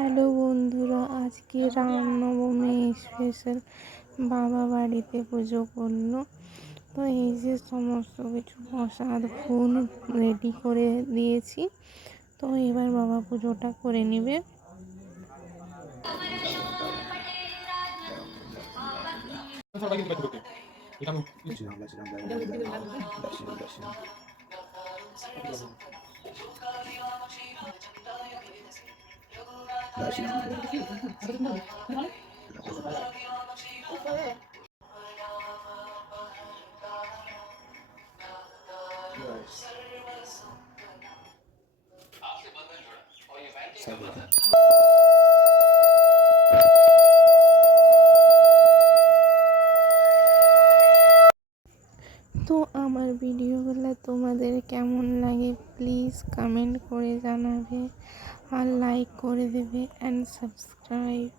Hello বন্ধুরা, আজকে Ramnavami special বাবা বাড়িতে পুজো করলো। তো এই যে সমস্ত কিছু প্রসাদ ফুল রেডি করে দিয়েছি। তো এবার বাবা পুজোটা করে নেবে। তো আমার ভিডিওগুলো তোমাদের কেমন লাগে প্লিজ কমেন্ট করে জানাবে, আর লাইক করে দেবে অ্যান্ড সাবস্ক্রাইব।